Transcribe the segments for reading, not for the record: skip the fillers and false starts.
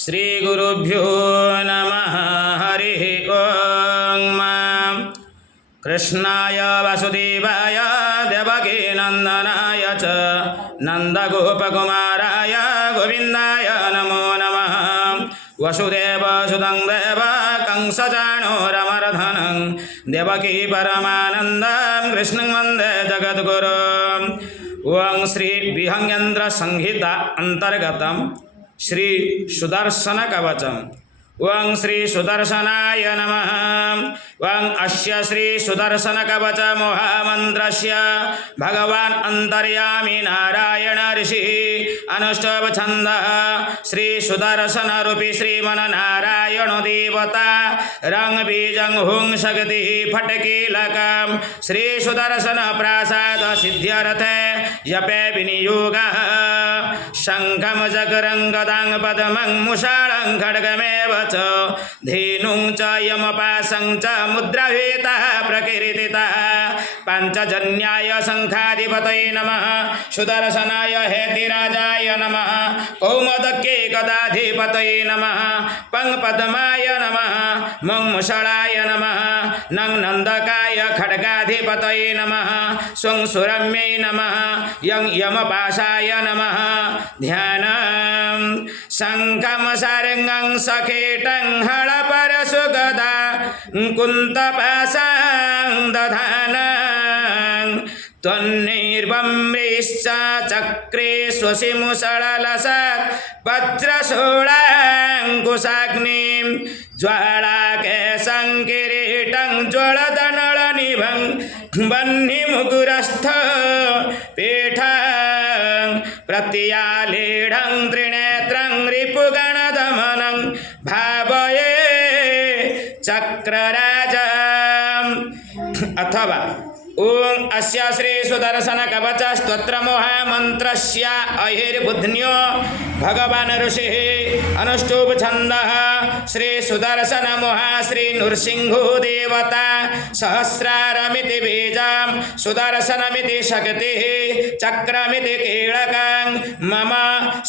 श्री गुरुभ्यो नमः। हरिः ओं। कृष्णाय वासुदेवाय देवकी नंदनाय च नंदगोपकुमाराय गोविंदाय नमो नमः। वसुदेवसुतं देव कंसचाणूरमर्दनं देवकी परमानन्दं कृष्णं वन्दे जगद्गुरुम्। ओं श्री विहंगेन्द्र संहिता अंतर्गतम श्री सुदर्शन कवचम। ओं श्री सुदर्शनाय नमः। ओं अस्य श्री सुदर्शन कवच महामन्त्रस्य भगवान् अंतर्यामी नारायण ऋषि अनुष्टुप छन्दः श्री सुदर्शन रूपी श्रीमन्नारायण देवता रंग बीजं हुं शक्ति फटकीलकं श्री सुदर्शन प्रासाद सिद्ध्यर्थे जपे विनियोगः। शंखं चक्रं गदां पद्मं मुषालं खड्गमेव च धेनुं च यमपाशं च मुद्राभीतः प्रकीर्तितः। पञ्चजन्याय शंखाधिपतये नमः। सुदर्शनाय हेतिराजाय नमः। कौमोदके गदाधिपतये नमः। पंगपद्माय नमः। मुषलाय नमः। नंदकाय खड्गाधिपतये नमः। सुरम्यै नमः। यमपाशाय नमः। ध्यानं शंखं सारंगं सखेटं हलपरशुगदा कुन्तपाशां दधानं त्वन्निर्वम्रेश्च चक्रे स्वसिमुषललसत् वज्रशूलाङ्कुशाग्निं ज्वालाकेशं किरीटं ज्वलदनलनिभं वह्निमुकुरस्थ पीठं प्रत्यालीढं त्रिनेत्रं रिपुगणदमनं भावये चक्रराजम्। अथवा ओं अस्य श्री सुदर्शन कवच स्तोत्र महामन्त्रस्य अहिर्बुध्न्यो भगवान् ऋषिः अनुष्टुप छन्दः श्री सुदर्शन महाश्री नृसिंहो देवता सहस्रारमिति बीजं सुदर्शनमिति शक्तिः चक्रमिति कीलकं मम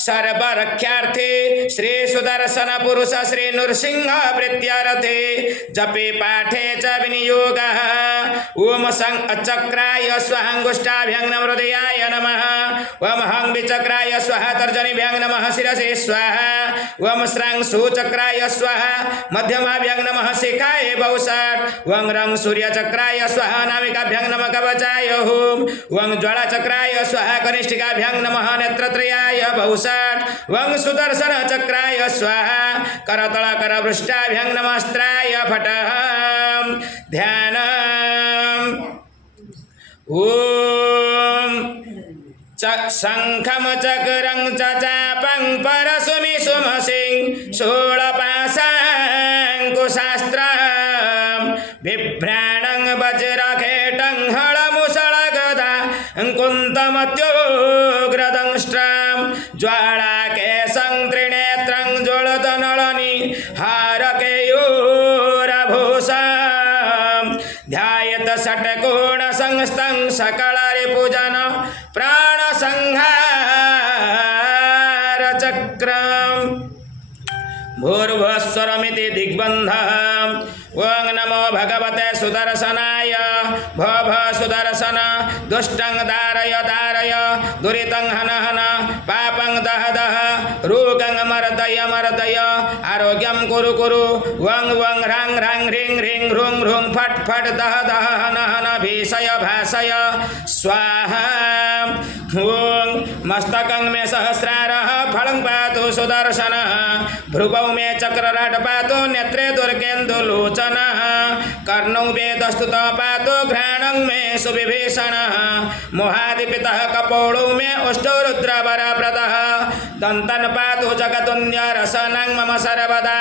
सर्वरक्षार्थे श्री सुदर्शन पुरुष श्री नृसिंह प्रीत्यर्थे जपे पाठे च विनियोगः। ओम सं अचक्राय स्वाहांगुष्ठाभ्यां नमृदयाय नमः। ओम हं विचक्राय स्वाहा तर्जनीभ्यां नमः शिरसे स्वाहा। ओम स्रां सुचक्राय स्वाहा मध्यमाभ्यां नमः शिखाय बहुषट्। ओं रं सूर्यचक्राय स्वाहा नामिकाभ्यां नमः कवचाय हुं। ओं ज्वालाचक्राय स्वाहा कनिष्ठिकाभ्यां नमः नेत्रत्रयाय बहुषट्। ओं सुदर्शन चक्राय स्वाहा करतलकरपृष्ठाभ्यां नमस्त्राय फटः। ध्यानम् ओम शंखं चक्रं च चापं परशुमिषुमसिं शूलपाशाङ्कुशास्त्रं बिभ्राणं वज्रखेटं हलमुषलगदा कुन्तमत्योग्रदंष्ट्रां ज्वालाकेशं त्रिनेत्रं ज्वलदनलनि हारकेयूरभूषं ध्यायत षट्कोण संस्थं सकलरिपुजन प्राणसंहार चक्रम् भूर्भुवस्वरमिति दिग्बन्धः। ओं नमो भगवते सुदर्शनाय भव सुदर्शन दुष्टं दारय दारय दुरितं हन हन पापं दह दह रोगं मर्दय मर्दय आरोग्यं कुरु कुरु। वं वं ह्रां ह्रां ह्रीं ह्रीं ह्रूं ह्रूं फट् फट् दह दह हन हन भीषय भाषय स्वाहा। ओं मस्तकं मे सहस्रारः फलं पातु सुदर्शनः भ्रुवौ मे चक्रराट पातु नेत्रे दुर्गेन्दुलोचनः कर्णौ वेदस्तुतः पातु घ्राणं मे सुविभीषणः मोहादिपितः कपोलौ मे अष्टौ रुद्रवरप्रदः दन्तं पातु जगदुन्यरसनं मम सर्वदा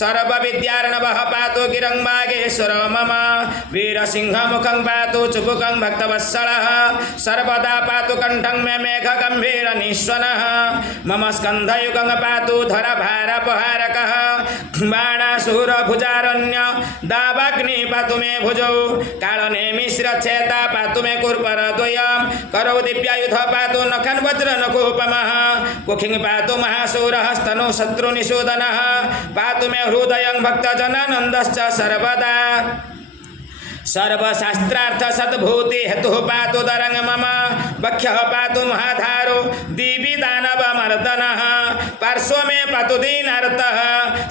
सर्वविद्यार्णवः पातु गिरं वागेश्वर मम वीरसिंहमुखं पातु चुबुकं भक्तवत्सलः सर्वदा पातु कण्ठं मे मेघगम्भीरनिश्वनः मम स्कन्धयुगं पातु धरभारपहारकः बाणासुरभुजारण्य दावाग्नि पातु मे भुजौ कालनेमिश्रच्छेदा पातु मे कुर्परद्वयं करौ दिव्यायुध पातु नखन् वज्रनखोपमः कुखिं पातु महाशूरः स्तनु शत्रुनिषूदनः पातु मे हृदयं भक्तजनानन्दश्च सर्वदा सर्वशास्त्रार्थ सद्भूति हेतु पातु दरंग मम वक्षः पातु महाधारो दिवि दानवमर्दनः पार्श्व मे पातु दीनार्तः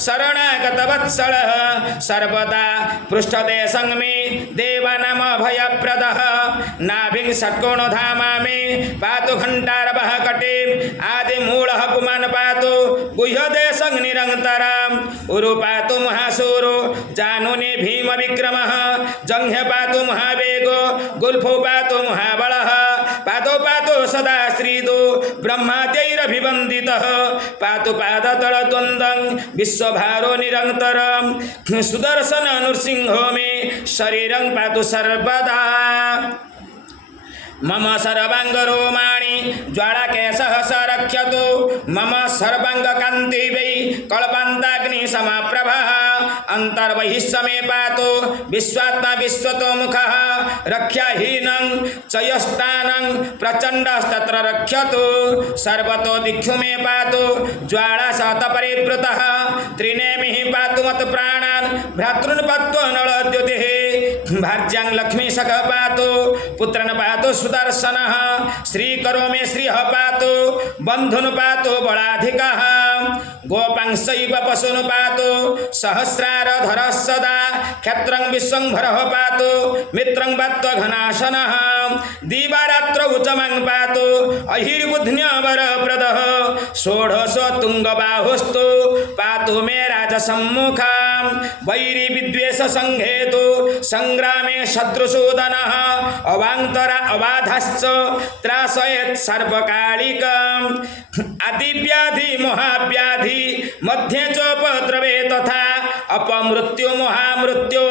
शरणागत वत्सलः सर्वदा पृष्ठदेशं मे देवानां भयप्रदः नाभिं षट्कोणधामा मे पातु घण्टारवः कटिम् आदिमूलः पुमान् पातु गुह्यदेशं निरन्तरम् उरु पातु महाशूरो जानुनि भीमविक्रमः जंघ्य पातु महावेगो गुल्फो पातु महाबलः पादो पातु सदा श्रीदो ब्रह्माद्यैरभिवन्दितः पातु पादतलद्वन्द्वं विश्वभारो निरन्तरं सुदर्शन नृसिंहो मे शरीरं पातु सर्वदा मम सर्वांगरोमाणि ज्वालाकेशः संरक्षतु मम सर्वांगकान्ति वै कल्पान्ताग्नि समाप्रभः अन्तर्बहिष्मे पातु विश्वात्मा विश्वतोमुखः रक्षाहीनं चयस्तानं प्रचण्डस्तत्र रक्षतु सर्वतो दिक्षु मे पातु ज्वालाशतपरिवृतः त्रिनेमिः पातु मत्प्राणान् भ्रातॄन् पत्वो नलद्युतिः भार्यां लक्ष्मीशः पातु पुत्रन् पातु सुदर्शनः श्रीकरो मे श्रीः पातु बन्धुन् पातु बलाधिकः गोपांशैव पशून् पातु सहस्रारधरः सदा क्षत्रं विश्वंभरः पातु मित्रं पात्व घनाशनः दिवारात्रौ चमं पातु अहिर्बुध्न्यवरप्रदः षोडशो तुङ्गबाहुस्तु पातु मे राजसम्मुखं वैरी विद्वेष संघेतु संग्रामे शत्रुसूदनः अवान्तरा अबाधश्च त्रासयेत् सर्वकालिकम् आदिव्याधि महाव्याधि मध्ये चोपद्रवे तथा अपमृत्यु महामृत्यु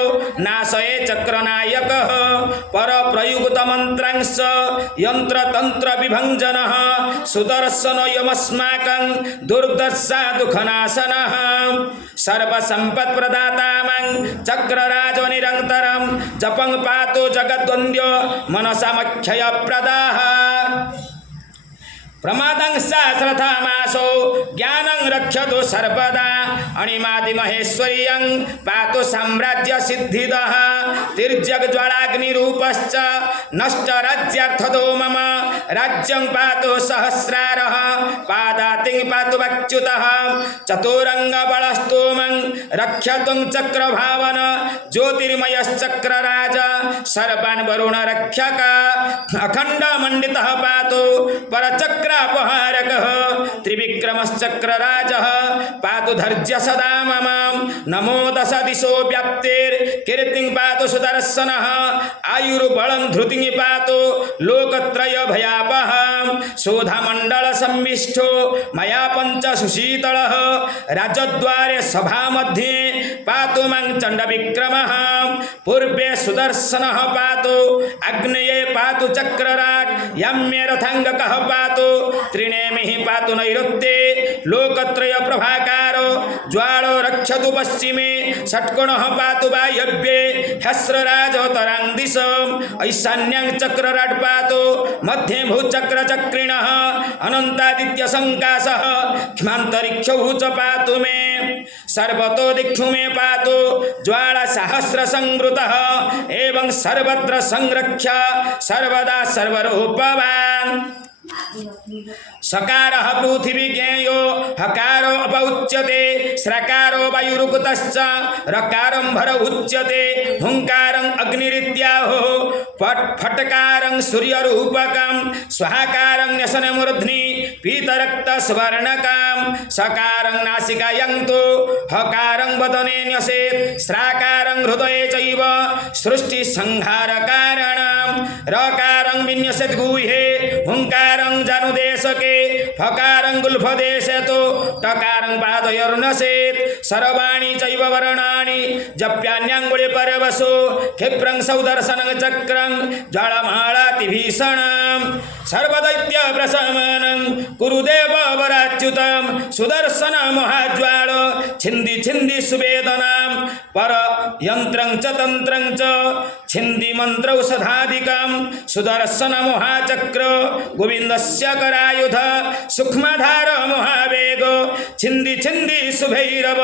नाशये चक्रनायकः परप्रयुक्तमन्त्रांश यन्त्रतन्त्र विभञ्जनः सुदर्शनो यमस्माकं दुर्दशा दुःखनाशनः सर्वसम्पत्प्रदाता मं चक्रराजो निरन्तरं जपं पातु जगद्वन्द्यो मनसामक्षयप्रदाः प्रमादं सहस्रथमासो ज्ञानं रक्षतु सर्वदा अणिमादिमहेश्वर्यं पातु साम्राज्य सिद्धिदः तिर्यग्ज्वालाग्निरूपश्च नष्टराज्यार्थदो मम राज्यं पातु सहस्रारः पादातिं पातु वच्युतः चतुरङ्गबलस्तु मं रक्षतुं चक्रभावन ज्योतिर्मयश्चक्रराज सर्वान् वरुणरक्षक अखण्डमण्डितः पातु परचक्रापहारकः त्रिविक्रमश्चक्रराजः पातु धैर्य सदा मम नमो दश दिशो व्याप्तिर्कीर्तिं पातु सुदर्शनः आयुर्बलं धृतिं पातु लोकत्रय भयापहं शोधमण्डल संविष्टो मया पञ्चशुशीतलः राजद्वारे सभामध्ये पातु मं चण्डविक्रमः पूर्वे सुदर्शनः पातु अग्नये पातु चक्रराट् यम्ये रथाङ्गकः पातु त्रिनेमिः पातु नैऋत्ये लोकत्रय प्रभाकारो ज्वालो रक्षतु पश्चिमे षट्कोणः पातु वायव्ये ह्यस्रराजोत्तरां दिशम् ऐशान्यं चक्रराट् पातु मध्ये भूचक्रचक्रिणः अनन्तादित्यसङ्काशः क्षमान्तरिक्षौ च पातु मे सर्वतो दिक्षु मे पातु ज्वाला सहस्रसंवृतः एवं सर्वत्र संरक्ष्य सर्वदा सर्वरूपवान् सकारः पृथिवीज्ञेयो हकारो अपउच्यते स्रकारो वायुरुक्तश्च रकारं भर उच्यते हुंकारं अग्निरित्याहो फटकारं सूर्यरूपकं स्वाहाकारं न्यसनमूर्ध्नि पीतरक्तस्वर्णकं सकारं नासिकायन्तु हकारं वदने न्यसेत् स्राकारं हृदये चैव सृष्टिसंहारकारणं रकारं विन्यसेत् गुह्ये हुंकारं जानुदेशके फकारं गुल्फदेशतो टकारं पादयोर्नसेत् सर्वाणि चैव वर्णानि जप्यान्याङ्गुळे परवसो क्षिप्रं सौदर्शनं चक्रं ज्वालमालातिभीषणं सर्वदैत्यप्रशमनं कुरुदेव वराच्युतं सुदर्शन महाज्वाल छिन्दी छिन्दी सुवेदनां पर यन्त्रं च तन्त्रं च छिन्दी मन्त्रौषधादिकं सुदर्शन महाचक्र गोविन्दस्य करायुध सूक्ष्मधार महावेग छिन्दी छिन्दी सुभैरव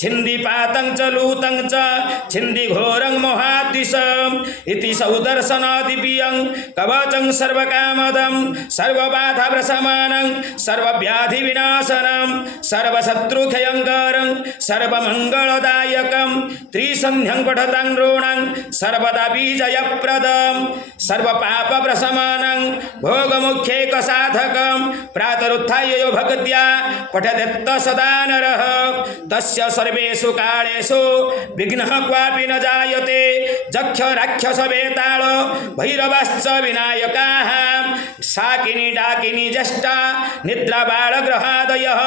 छिन्दी पातं च लूतं च छिन्दी घोरं महादिशम् इति सौदर्शनादिव्यं कवचं सर्वकामदं सर्वबाधाप्रशमनं सर्वव्याधिविनाशनं सर्वशत्रुक्षयङ्करं सर्वमङ्गलदायकं त्रिसन्ध्यं पठतं नॄणां सर्वदा विजयप्रदं सर्वपापप्रशमनं भोगमुख्यैकसाधकं प्रातरुत्थाय यो भक्त्या पठतेत्त सदा नरः तस्य सर्वेषु कालेषु विघ्नः क्वापि न जायते जक्ष राक्षस वेताल भैरवश्च विनायकाः शाकिनी डाकिनी ज्येष्ठा निद्रा बालग्रहादयः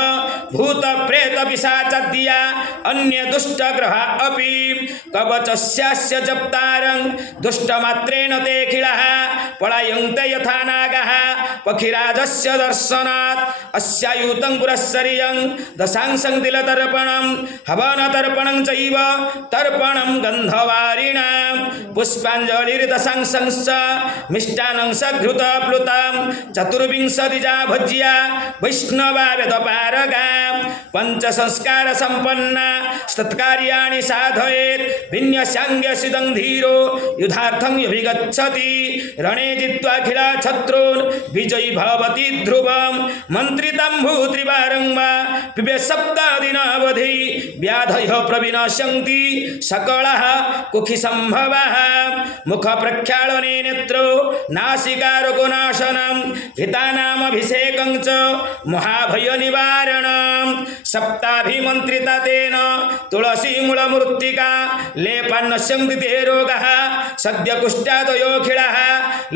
भूत प्रेत पिशाचाद्या अन्य दुष्टग्रहा अपि कवचस्यास्य जप्तारं दुष्टमात्रेण ते खिलः पलायन्ते यथा नागाः पक्षिराजस्य दर्शनात् अस्यायुतं पुरस्सरियं दशांशं तिलतर्पणं हवनतर्पणं चैव तर्पणं गन्धवारिणां पुष्पाञ्जलिर्दशांशंश्च मिष्टान्नं सघृतप्लुतं चतुर्विंशतिजा भज्या वैष्णवा वेदपारगा पञ्चसंस्कारसम्पन्ना सत्कार्याणि साधयेत् भिन्यस्याङ्ग्यसिदं धीरो युधार्थं अभिगच्छति रणे जित्वाखिला शत्रून् विजयी भवति ध्रुवं मन्त्रितं भूत्रिवारं वा पिबे सप्तादिनावधि व्याधयः प्रविनश्यन्ति सकलः कुक्षिसम्भवः मुखप्रक्षालने नेत्रो नासिकारोगनाशनं हितानामभिषेकं च महाभयनिवारणं सप्ताभिमन्त्रिता तेन तुलसीमूलमृत्तिका लेपान्नश्यन्ति ते रोगाः सद्यकुष्ठादयोऽखिलः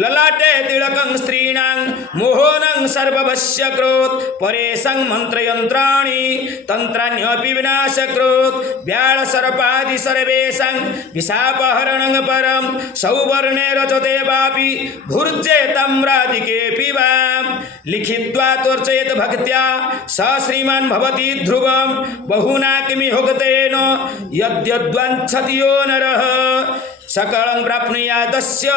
ललाटे तिलकं स्त्रीणां मोहनं सर्ववश्यकृत् परेशं मन्त्रयन्त्राणि तन्त्राण्यपि विनाशकृत् व्याळसर्पादि सर्वेषां विशापहरणं परं सौवर्णे रजते वापि भुर्जे ताम्रादिकेऽपि वा लिखित्वा त्वर्चयेत् भक्त्या स श्रीमान् भवति ध्रुवं बहुना किमि भोगतेन यद्यद्वाञ्छति यो नरः सकलं प्राप्नुयादस्य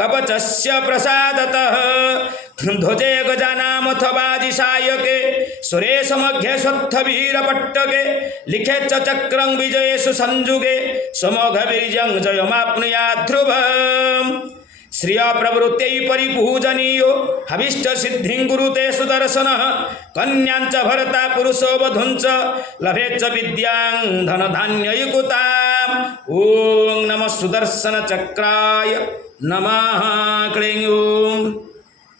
कवचस्य प्रसादतः ध्वजे गजानामथवाजिसायके सुरेशमघ्ये स्वत्थवीरपट्टके लिखे च चक्रं विजयेषु संयुगे समघवीर्यं जयमाप्नुयात् ध्रुवम् श्रिया प्रवृत्त्यै परिपूजनीयो हविष्टसिद्धिं कुरुते सुदर्शनः कन्याञ्च भर्ता पुरुषो वधूञ्च लभेच्च विद्यां धनधान्ययुक्ताम् ॐ नमः सुदर्शनचक्राय नमः क्लीं ॐ